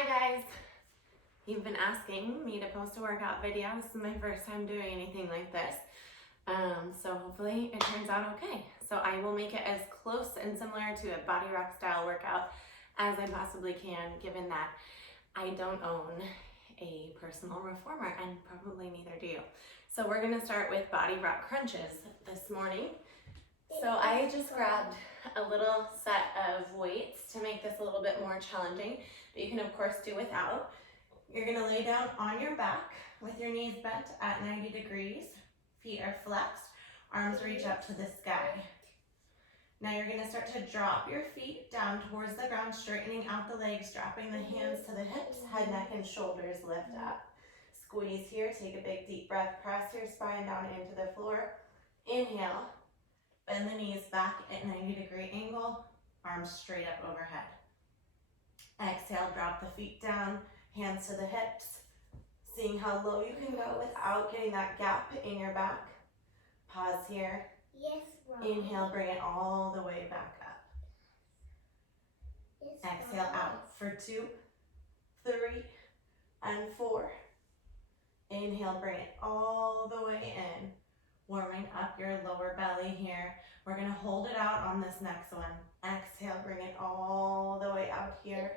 Hi guys! You've been asking me to post a workout video. This is my first time doing anything like this. So hopefully it turns out okay. So I will make it as close and similar to a body rock style workout as I possibly can, given that I don't own a personal reformer and probably neither do you. So we're gonna start with body rock crunches this morning. So I just grabbed a little set of weights to make this a little bit more challenging, but you can of course do without. You're gonna lay down on your back with your knees bent at 90 degrees, feet are flexed, arms reach up to the sky. Now you're gonna start to drop your feet down towards the ground, straightening out the legs, dropping the hands to the hips, head, neck, and shoulders lift up. Squeeze here, take a big deep breath, press your spine down into the floor. Inhale. Bend the knees back at 90-degree angle, arms straight up overhead. Exhale, drop the feet down, hands to the hips. Seeing how low you can go without getting that gap in your back. Pause here. Yes, Mom. Inhale, bring it all the way back up. Yes, Exhale Mom. out for 2, 3, and 4. Inhale, bring it all the way in. Warming up your lower belly here. We're gonna hold it out on this next one. Exhale, bring it all the way out here.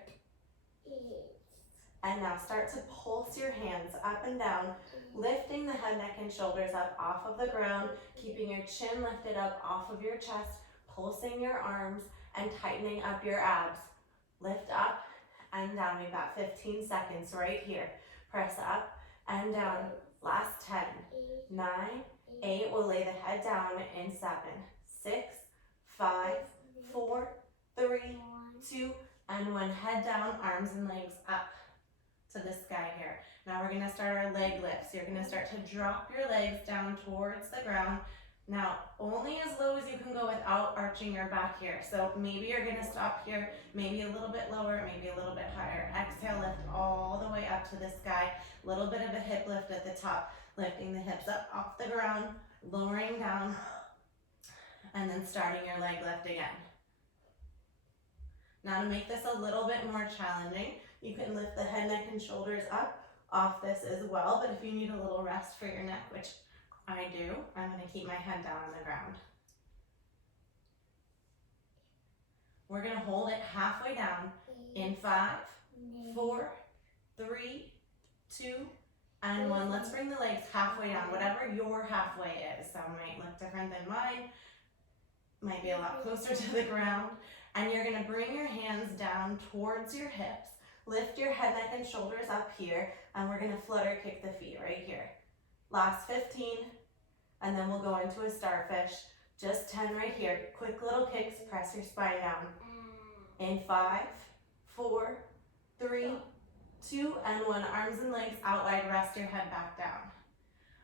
And now start to pulse your hands up and down, lifting the head, neck, and shoulders up off of the ground, keeping your chin lifted up off of your chest, pulsing your arms, and tightening up your abs. Lift up and down. We've got 15 seconds right here. Press up and down. Last 10, 9, 8, we'll lay the head down in 7, 6, 5, 4, 3, 2, and 1. Head down, arms and legs up to the sky here. Now we're gonna start our leg lifts. You're gonna start to drop your legs down towards the ground. Now, only as low as you can go without arching your back here. So maybe you're gonna stop here, maybe a little bit lower, maybe a little bit higher. Exhale, lift all the way up to the sky. A little bit of a hip lift at the top, lifting the hips up off the ground, lowering down, and then starting your leg lift again. Now to make this a little bit more challenging, you can lift the head, neck, and shoulders up off this as well, but if you need a little rest for your neck, which I do, I'm gonna keep my head down on the ground. We're gonna hold it halfway down in 5, 4, 3, 2, and 1. Let's bring the legs halfway down, whatever your halfway is. Some might look different than mine, might be a lot closer to the ground. And you're gonna bring your hands down towards your hips, lift your head, neck, and shoulders up here, and we're gonna flutter kick the feet right here. Last 15, and then we'll go into a starfish. Just 10 right here. Quick little kicks, press your spine down. In 5, 4, 3, 2, and 1. Arms and legs out wide, rest your head back down.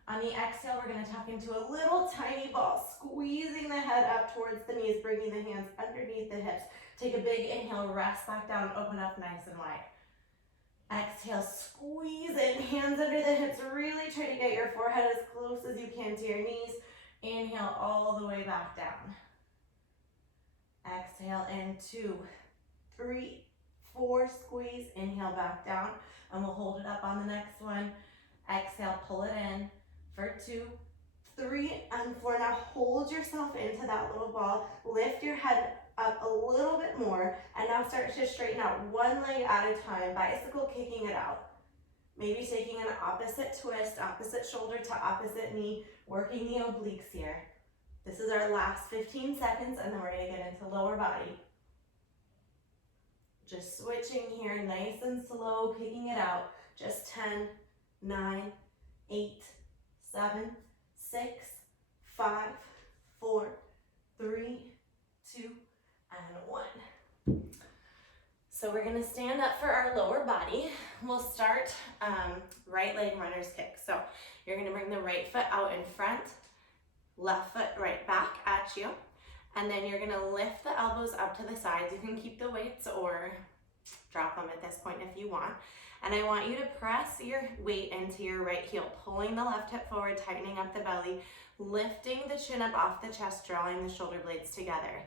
On the exhale, we're gonna tuck into a little tiny ball, squeezing the head up towards the knees, bringing the hands underneath the hips. Take a big inhale, rest back down, open up nice and wide. Exhale, squeeze in, hands under the hips, really try to get your forehead as close as you can to your knees. Inhale all the way back down. Exhale in 2, 3, 4, squeeze, inhale back down, and we'll hold it up on the next one. Exhale, pull it in for 2, 3, and 4. Now hold yourself into that little ball, lift your head up a little bit more, and now start to straighten out one leg at a time, bicycle kicking it out. Maybe taking an opposite twist, opposite shoulder to opposite knee, working the obliques here. This is our last 15 seconds, and then we're gonna get into lower body. Just switching here, nice and slow, kicking it out. Just 10, 9, 8, 7, 6, 5, 4, 3, 2, and 1. So we're gonna stand up for our lower body. We'll start right leg runner's kick. So you're gonna bring the right foot out in front, left foot right back at you, and then you're gonna lift the elbows up to the sides. You can keep the weights or drop them at this point if you want. And I want you to press your weight into your right heel, pulling the left hip forward, tightening up the belly, lifting the chin up off the chest, drawing the shoulder blades together.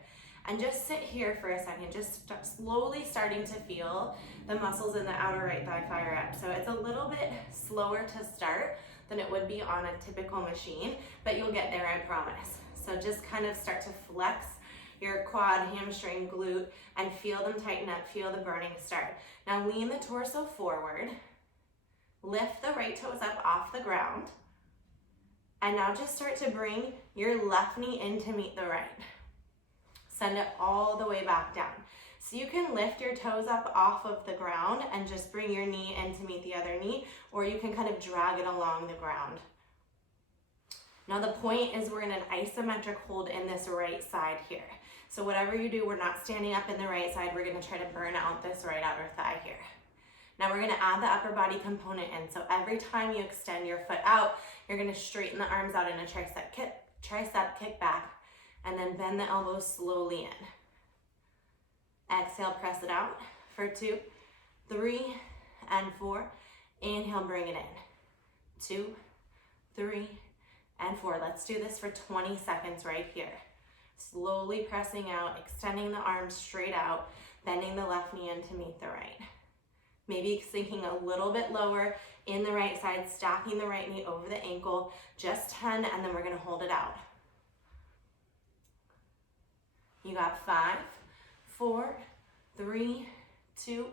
And just sit here for a second, just slowly starting to feel the muscles in the outer right thigh fire up. So it's a little bit slower to start than it would be on a typical machine, but you'll get there, I promise. So just kind of start to flex your quad, hamstring, glute, and feel them tighten up, feel the burning start. Now lean the torso forward, lift the right toes up off the ground, and now just start to bring your left knee in to meet the right. Send it all the way back down. So you can lift your toes up off of the ground and just bring your knee in to meet the other knee, or you can kind of drag it along the ground. Now the point is we're in an isometric hold in this right side here. So whatever you do, we're not standing up in the right side. We're gonna try to burn out this right outer thigh here. Now we're gonna add the upper body component in. So every time you extend your foot out, you're gonna straighten the arms out in a tricep kick back, and then bend the elbows slowly in. Exhale, press it out for 2, 3, and 4. Inhale, bring it in. 2, 3, and 4. Let's do this for 20 seconds right here. Slowly pressing out, extending the arms straight out, bending the left knee in to meet the right. Maybe sinking a little bit lower in the right side, stacking the right knee over the ankle. Just 10, and then we're gonna hold it out. You got 5, 4, 3, 2,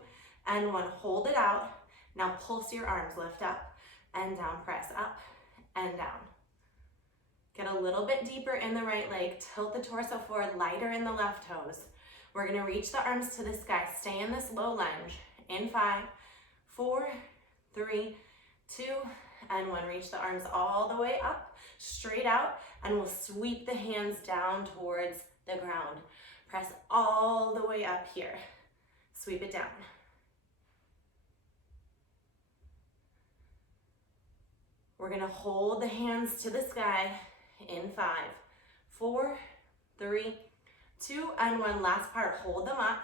and 1. Hold it out. Now pulse your arms, lift up and down, press up and down. Get a little bit deeper in the right leg, tilt the torso forward, lighter in the left toes. We're gonna reach the arms to the sky. Stay in this low lunge. In 5, 4, 3, 2, and 1. Reach the arms all the way up, straight out, and we'll sweep the hands down towards the ground. Press all the way up here. Sweep it down. We're gonna hold the hands to the sky in 5, 4, 3, 2, and 1. Last part, hold them up.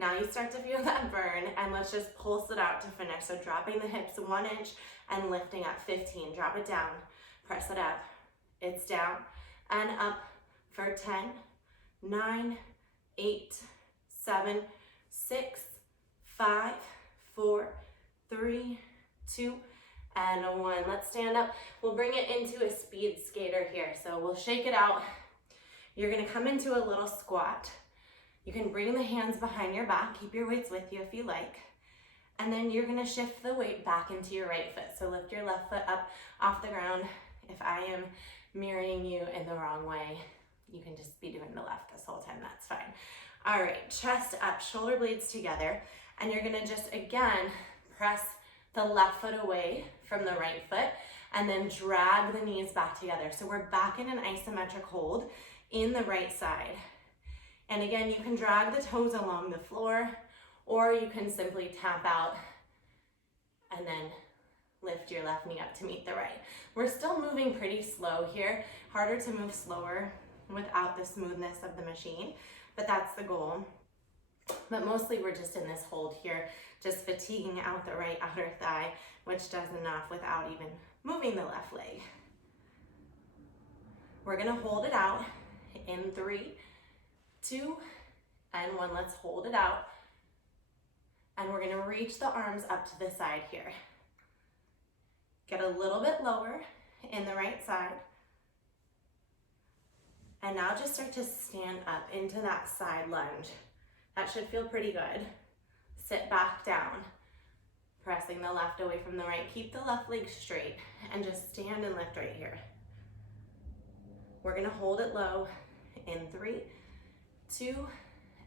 Now you start to feel that burn, and let's just pulse it out to finish. So dropping the hips 1 inch and lifting up. 15, drop it down, press it up. It's down and up for 10, 9, 8, 7, 6, 5, 4, 3, 2, and 1. Let's stand up. We'll bring it into a speed skater here. So we'll shake it out. You're gonna come into a little squat. You can bring the hands behind your back, keep your weights with you if you like, and then you're gonna shift the weight back into your right foot. So lift your left foot up off the ground. If I am mirroring you in the wrong way, you can just be doing the left this whole time, that's fine. All right, chest up, shoulder blades together, and you're gonna just, again, press the left foot away from the right foot, and then drag the knees back together. So we're back in an isometric hold in the right side. And again, you can drag the toes along the floor, or you can simply tap out and then lift your left knee up to meet the right. We're still moving pretty slow here. Harder to move slower without the smoothness of the machine, but that's the goal. But mostly we're just in this hold here, just fatiguing out the right outer thigh, which does enough without even moving the left leg. We're gonna hold it out in 3, 2, and 1. Let's hold it out. And we're gonna reach the arms up to the side here. Get a little bit lower in the right side. And now just start to stand up into that side lunge. That should feel pretty good. Sit back down, pressing the left away from the right. Keep the left leg straight and just stand and lift right here. We're gonna hold it low in 3, 2,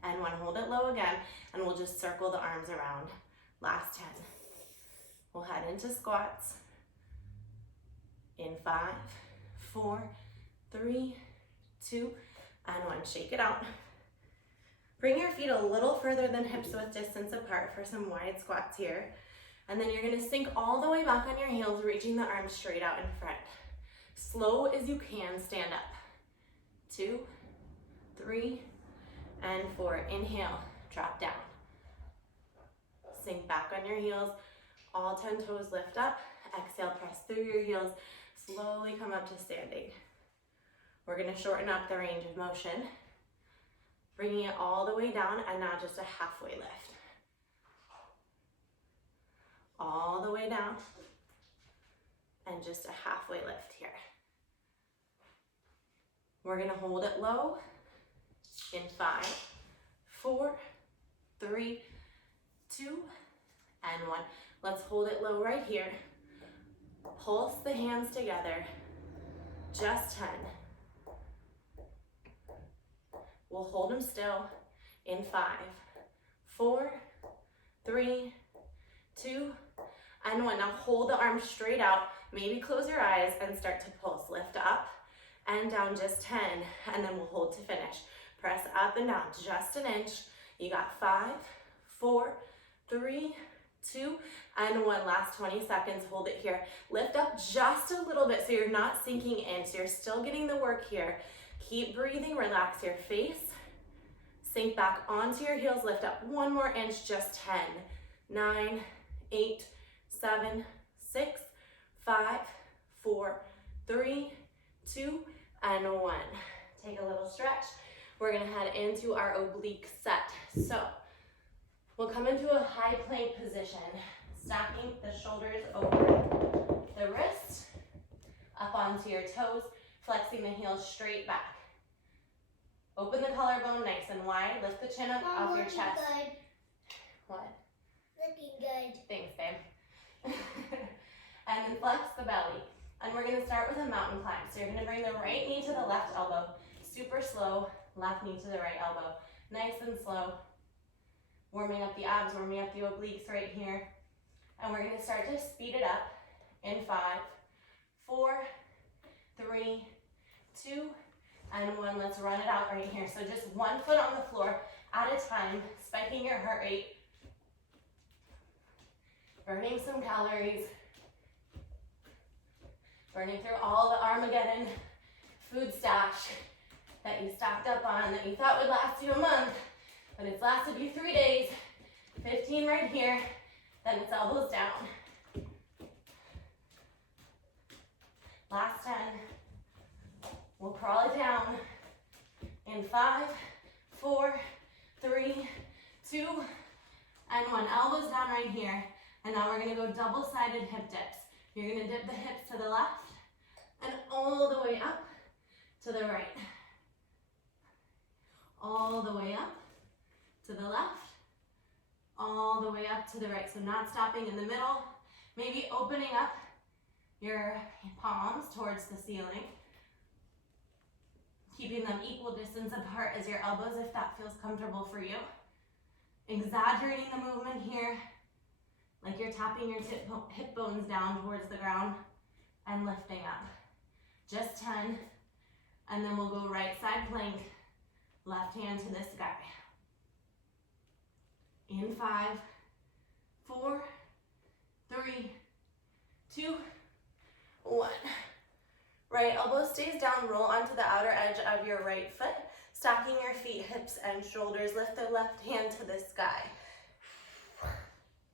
and 1. Hold it low again, and we'll just circle the arms around. Last 10. We'll head into squats in 5, 4, 3, 2, and 1. Shake it out. Bring your feet a little further than hips width distance apart for some wide squats here. And then you're gonna sink all the way back on your heels, reaching the arms straight out in front. Slow as you can, stand up. 2, 3, and 4. Inhale, drop down. Sink back on your heels. All 10 toes lift up. Exhale, press through your heels. Slowly come up to standing. We're gonna shorten up the range of motion. Bringing it all the way down, and now just a halfway lift. All the way down, and just a halfway lift here. We're gonna hold it low in 5, 4, 3, 2, and 1. Let's hold it low right here. Pulse the hands together, just 10. We'll hold them still in 5, 4, 3, 2, and 1. Now hold the arms straight out. Maybe close your eyes and start to pulse. Lift up and down just 10, and then we'll hold to finish. Press up and down just an inch. You got 5, 4, 3, 2, and 1. Last 20 seconds, hold it here. Lift up just a little bit so you're not sinking in, so you're still getting the work here. Keep breathing, relax your face. Sink back onto your heels, lift up 1 more inch, just 10, 9, 8, 7, 6, 5, 4, 3, 2, and 1. Take a little stretch. We're gonna head into our oblique set. So we'll come into a high plank position, stacking the shoulders over the wrist, up onto your toes, flexing the heels straight back. Open the collarbone nice and wide, lift the chin up off your chest. Good. What? Looking good. Thanks, babe. And then flex the belly. And we're gonna start with a mountain climb. So you're gonna bring the right knee to the left elbow, super slow, left knee to the right elbow. Nice and slow. Warming up the abs, warming up the obliques right here. And we're gonna start to speed it up in 5, 4, 3, 2, and 1. Let's run it out right here. So just 1 foot on the floor at a time, spiking your heart rate, burning some calories, burning through all the Armageddon food stash that you stocked up on that you thought would last you a month, but it's lasted you 3 days. 15 right here, then it's elbows down. Last 10. We'll crawl it down in 5, 4, 3, 2, and 1. Elbows down right here. And now we're gonna go double-sided hip dips. You're gonna dip the hips to the left and all the way up to the right. All the way up to the left, all the way up to the right. So not stopping in the middle, maybe opening up your palms towards the ceiling. Keeping them equal distance apart as your elbows if that feels comfortable for you. Exaggerating the movement here, like you're tapping your hip bones down towards the ground and lifting up. Just 10, and then we'll go right side plank, left hand to the sky. In 5, 4, 3, 2, 1. Right elbow stays down, roll onto the outer edge of your right foot, stacking your feet, hips, and shoulders. Lift the left hand to the sky.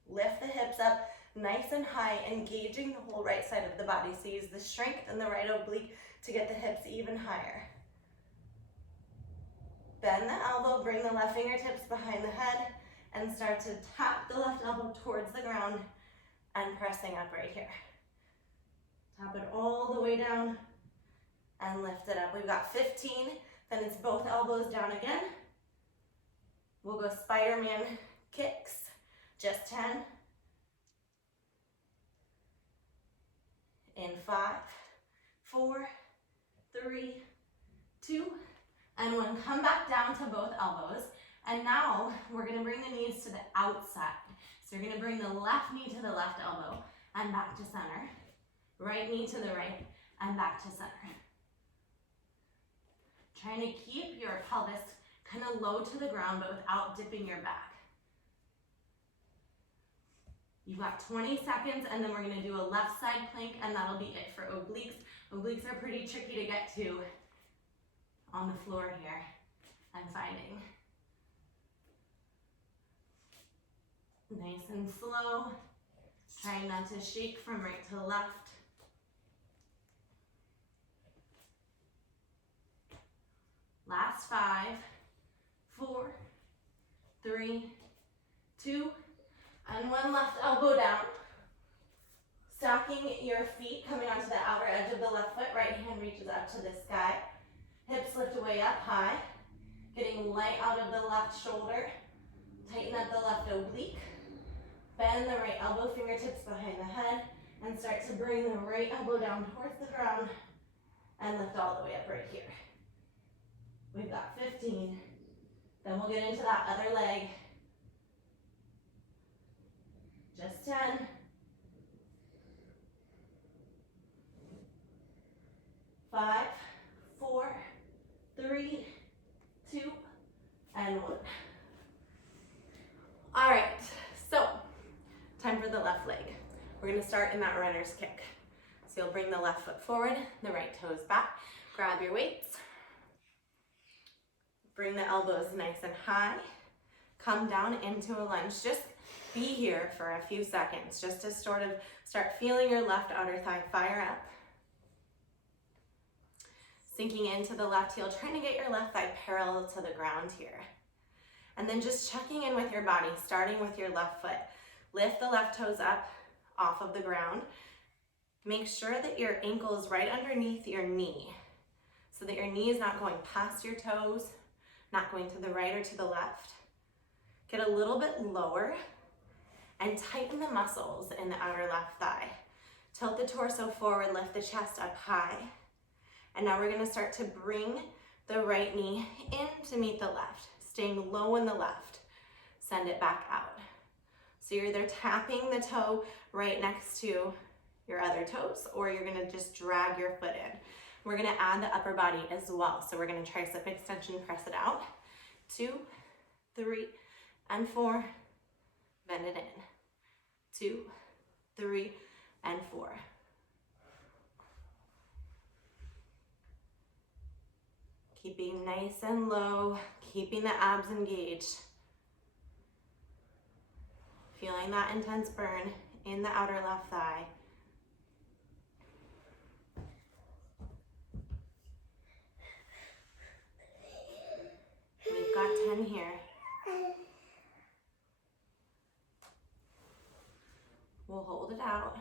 Lift the hips up nice and high, engaging the whole right side of the body. So use the strength in the right oblique to get the hips even higher. Bend the elbow, bring the left fingertips behind the head, and start to tap the left elbow towards the ground and pressing up right here. Tap it all the way down and lift it up. We've got 15, then it's both elbows down again. We'll go Spider-Man kicks, just 10. In 5, 4, 3, 2, and 1. Come back down to both elbows. And now we're gonna bring the knees to the outside. So you're gonna bring the left knee to the left elbow and back to center. Right knee to the right and back to center. Trying to keep your pelvis kind of low to the ground, but without dipping your back. You've got 20 seconds, and then we're gonna do a left side plank, and that'll be it for obliques. Obliques are pretty tricky to get to on the floor here, I'm finding. Nice and slow. Trying not to shake from right to left. Last 5, 3, 2, and 1. Left elbow down. Stacking your feet, coming onto the outer edge of the left foot. Right hand reaches up to the sky. Hips lift way up high. Getting light out of the left shoulder. Tighten up the left oblique. Bend the right elbow, fingertips behind the head. And start to bring the right elbow down towards the ground. And lift all the way up right here. We've got 15. Then we'll get into that other leg. Just 10. 5, 4, 3, 2, and 1. All right, so time for the left leg. We're gonna start in that runner's kick. So you'll bring the left foot forward, the right toes back, grab your weights, bring the elbows nice and high, come down into a lunge. Just be here for a few seconds, just to sort of start feeling your left outer thigh fire up. Sinking into the left heel, trying to get your left thigh parallel to the ground here. And then just checking in with your body, starting with your left foot. Lift the left toes up off of the ground. Make sure that your ankle is right underneath your knee, so that your knee is not going past your toes, not going to the right or to the left. Get a little bit lower and tighten the muscles in the outer left thigh. Tilt the torso forward, lift the chest up high. And now we're gonna start to bring the right knee in to meet the left, staying low in the left. Send it back out. So you're either tapping the toe right next to your other toes, or you're gonna just drag your foot in. We're gonna add the upper body as well. So we're gonna tricep extension, press it out. 2, 3, and 4. Bend it in. 2, 3, and 4. Keeping nice and low, keeping the abs engaged. Feeling that intense burn in the outer left thigh. We've got 10 here. We'll hold it out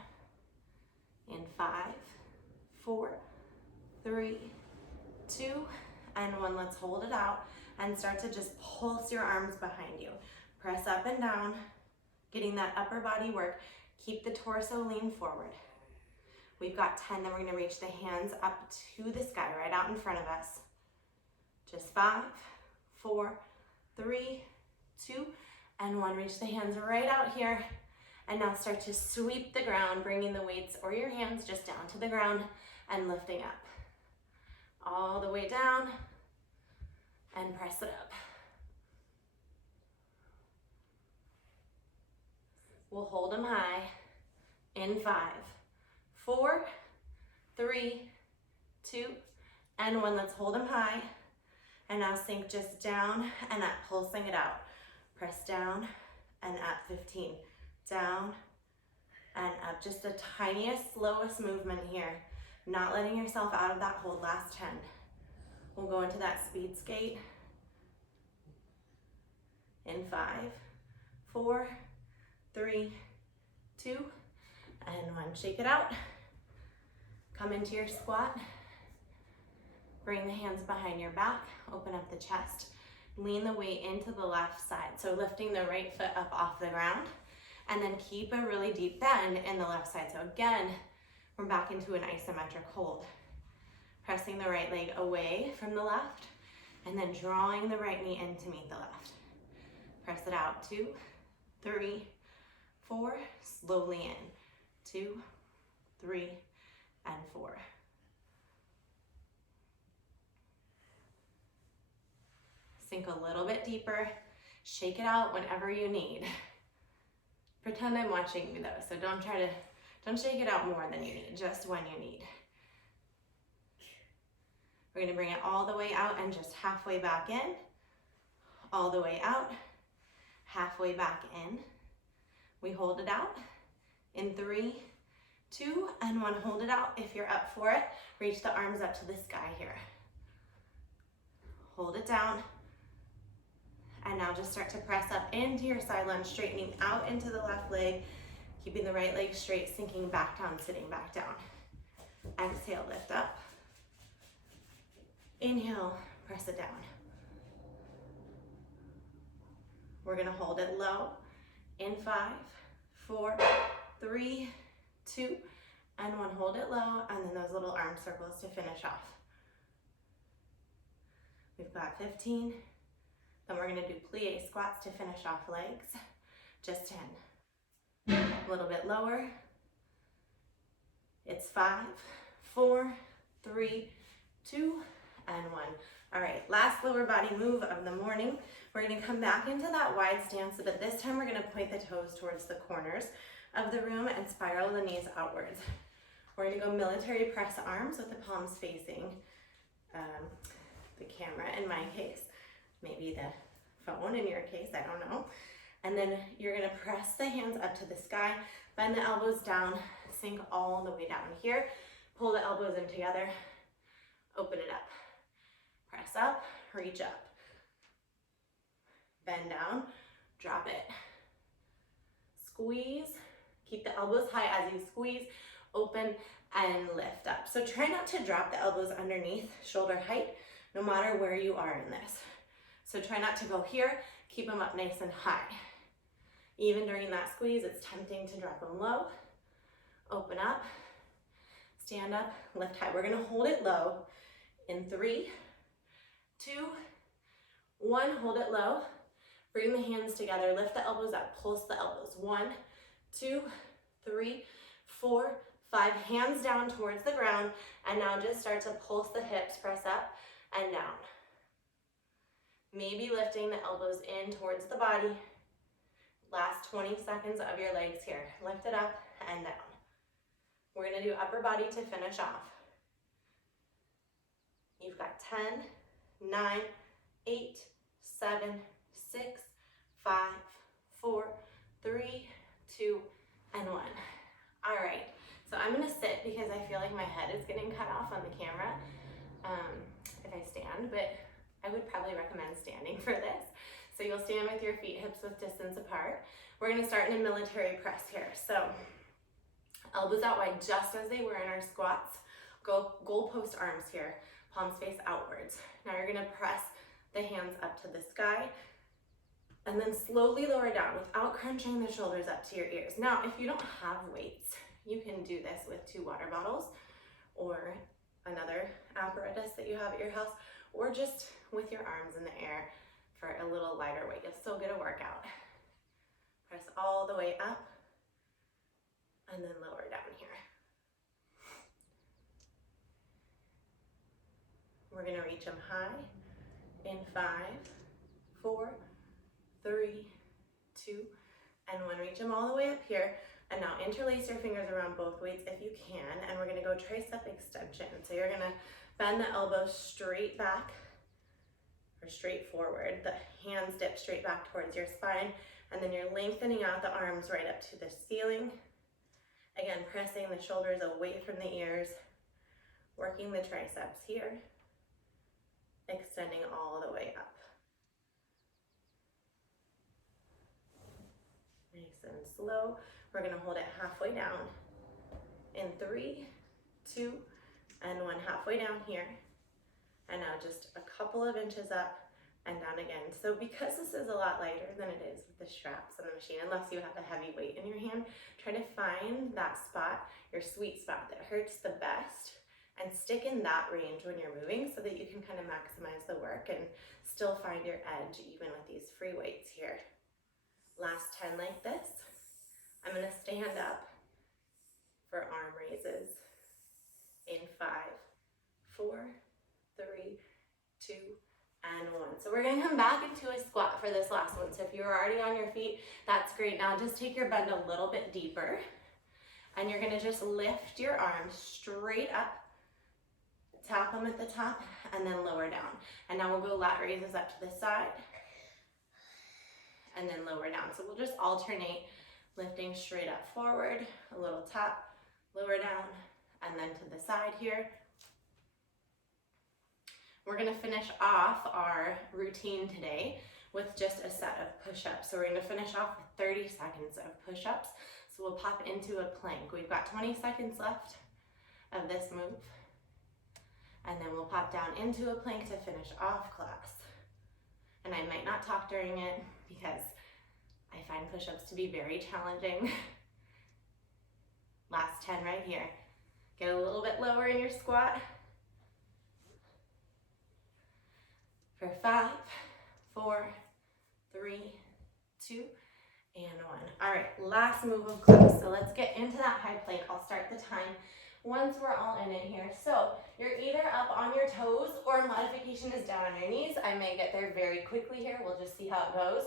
in 5, 4, 3, 2, and 1. Let's hold it out and start to just pulse your arms behind you. Press up and down, getting that upper body work. Keep the torso lean forward. We've got 10, then we're gonna reach the hands up to the sky, right out in front of us. Just 5, 4, 3, 2, and 1. Reach the hands right out here. And now start to sweep the ground, bringing the weights or your hands just down to the ground and lifting up. All the way down and press it up. We'll hold them high in 5, 4, 3, 2, and 1. Let's hold them high. And now sink just down and up, pulsing it out. Press down and up. 15. Down and up. Just the tiniest, slowest movement here. Not letting yourself out of that hold. Last 10. We'll go into that speed skate in 5, 4, 3, 2, and 1. Shake it out. Come into your squat. Bring the hands behind your back. Open up the chest. Lean the weight into the left side. So lifting the right foot up off the ground. And then keep a really deep bend in the left side. So again, we're back into an isometric hold. Pressing the right leg away from the left, and then drawing the right knee in to meet the left. Press it out. 2, 3, 4. Slowly in. 2, 3, and 4. Sink a little bit deeper. Shake it out whenever you need. Pretend I'm watching you though, so don't shake it out more than you need, just when you need. We're gonna bring it all the way out and just halfway back in, all the way out, halfway back in. We hold it out in 3, 2, and 1. Hold it out. If you're up for it, reach the arms up to the sky here. Hold it down, and now now just start to press up into your side lunge, straightening out into the left leg, keeping the right leg straight, sinking back down, sitting back down. Exhale, lift up. Inhale, press it down. We're gonna hold it low in 5, 4, 3, 2, and 1. Hold it low, and then those little arm circles to finish off. We've got 15. Then we're gonna do plie squats to finish off legs. Just 10. A little bit lower. It's 5, 4, 3, 2, and 1. All right, last lower body move of the morning. We're gonna come back into that wide stance, but this time we're gonna point the toes towards the corners of the room and spiral the knees outwards. We're gonna go military press arms with the palms facing the camera in my case, maybe the phone in your case, I don't know. And then you're gonna press the hands up to the sky, bend the elbows down, sink all the way down here, pull the elbows in together, open it up. Press up, reach up. Bend down, drop it. Squeeze, keep the elbows high as you squeeze, open and lift up. So try not to drop the elbows underneath shoulder height, no matter where you are in this. So try not to go here, keep them up nice and high. Even during that squeeze, it's tempting to drop them low. Open up, stand up, lift high. We're gonna hold it low in 3, 2, 1, hold it low. Bring the hands together, lift the elbows up, pulse the elbows. 1, 2, 3, 4, 5. Hands down towards the ground, and now just start to pulse the hips, press up and down. Maybe lifting the elbows in towards the body. Last 20 seconds of your legs here. Lift it up and down. We're gonna do upper body to finish off. You've got 10, 9, 8, 7, 6, 5, 4, 3, 2, and 1. All right, so I'm gonna sit because I feel like my head is getting cut off on the camera if I stand, but I would probably recommend standing for this. So you'll stand with your feet hips width distance apart. We're gonna start in a military press here. So elbows out wide just as they were in our squats. Go goalpost arms here, palms face outwards. Now you're gonna press the hands up to the sky and then slowly lower down without crunching the shoulders up to your ears. Now, if you don't have weights, you can do this with 2 water bottles or another apparatus that you have at your house, or just with your arms in the air for a little lighter weight. You'll still get a workout. Press all the way up and then lower down here. We're gonna reach them high in 5, 4, 3, 2, and 1. Reach them all the way up here. And now interlace your fingers around both weights if you can, and we're gonna go tricep extension. So you're gonna bend the elbows straight back or straight forward. The hands dip straight back towards your spine, and then you're lengthening out the arms right up to the ceiling. Again, pressing the shoulders away from the ears, working the triceps here, extending all the way up. Nice and slow. We're gonna hold it halfway down in 3, 2, and 1. Halfway down here. And now just a couple of inches up and down again. So because this is a lot lighter than it is with the straps on the machine, unless you have a heavy weight in your hand, try to find that spot, your sweet spot that hurts the best, and stick in that range when you're moving so that you can kind of maximize the work and still find your edge even with these free weights here. Last 10 like this. I'm gonna stand up for arm raises in 5, 4, 3, 2, and 1. So we're gonna come back into a squat for this last one. So if you're already on your feet, that's great. Now just take your bend a little bit deeper, and you're gonna just lift your arms straight up, tap them at the top, and then lower down. And now we'll go lat raises up to the side, and then lower down. So we'll just alternate lifting straight up forward, a little tap, lower down, and then to the side here. We're gonna finish off our routine today with just a set of push-ups. So we're gonna finish off with 30 seconds of push-ups. So we'll pop into a plank. We've got 20 seconds left of this move. And then we'll pop down into a plank to finish off class. And I might not talk during it because I find push-ups to be very challenging. Last 10 right here. Get a little bit lower in your squat. For 5, 4, 3, 2, and 1. All right, last move of class. So let's get into that high plank. I'll start the time once we're all in it here. So you're either up on your toes or modification is down on your knees. I may get there very quickly here. We'll just see how it goes.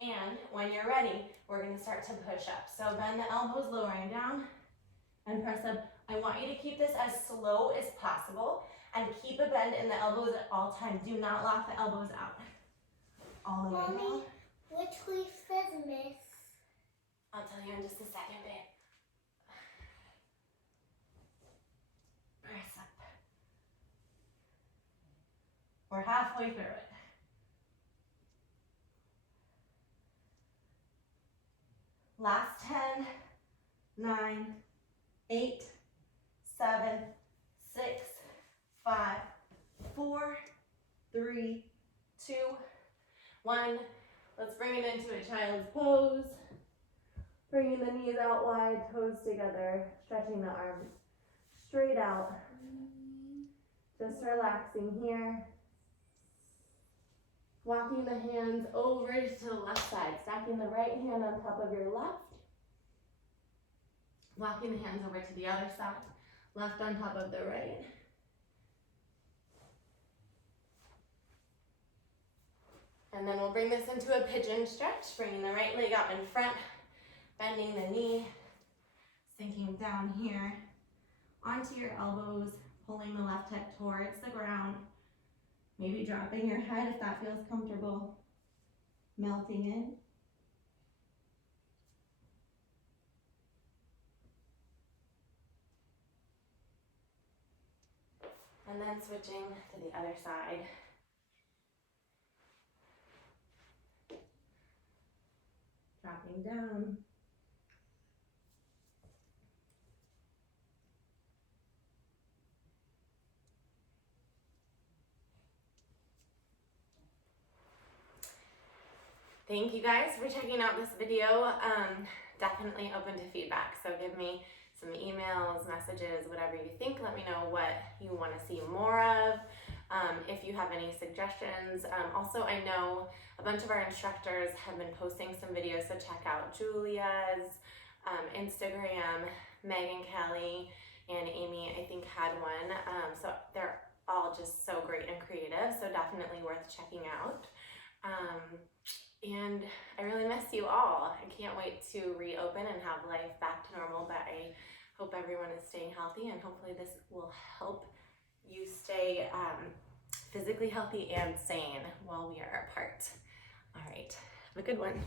And when you're ready, we're gonna start to push up. So bend the elbows, lowering down and press up. I want you to keep this as slow as possible and keep a bend in the elbows at all times. Do not lock the elbows out. All the way down. Mommy, which leaf says miss? I'll tell you in just a second, babe. Press up. We're halfway through it. Last 10, 9, 8, 7, 6, 5, 4, 3, 2, 1. Let's bring it into a child's pose. Bringing the knees out wide, toes together, stretching the arms straight out. Just relaxing here. Walking the hands over to the left side, stacking the right hand on top of your left. Walking the hands over to the other side, left on top of the right. And then we'll bring this into a pigeon stretch, bringing the right leg out in front, bending the knee, sinking down here onto your elbows, pulling the left hip towards the ground. Maybe dropping your head if that feels comfortable. Melting in. And then switching to the other side. Dropping down. Thank you guys for checking out this video. Definitely open to feedback. So give me some emails, messages, whatever you think. Let me know what you want to see more of. If you have any suggestions. Also, I know a bunch of our instructors have been posting some videos, so check out Julia's Instagram. Megan, Kelly, and Amy, I think, had one. So they're all just so great and creative, so definitely worth checking out. And I really miss you all. I can't wait to reopen and have life back to normal, but I hope everyone is staying healthy, and hopefully this will help you stay physically healthy and sane while we are apart. All right, have a good one.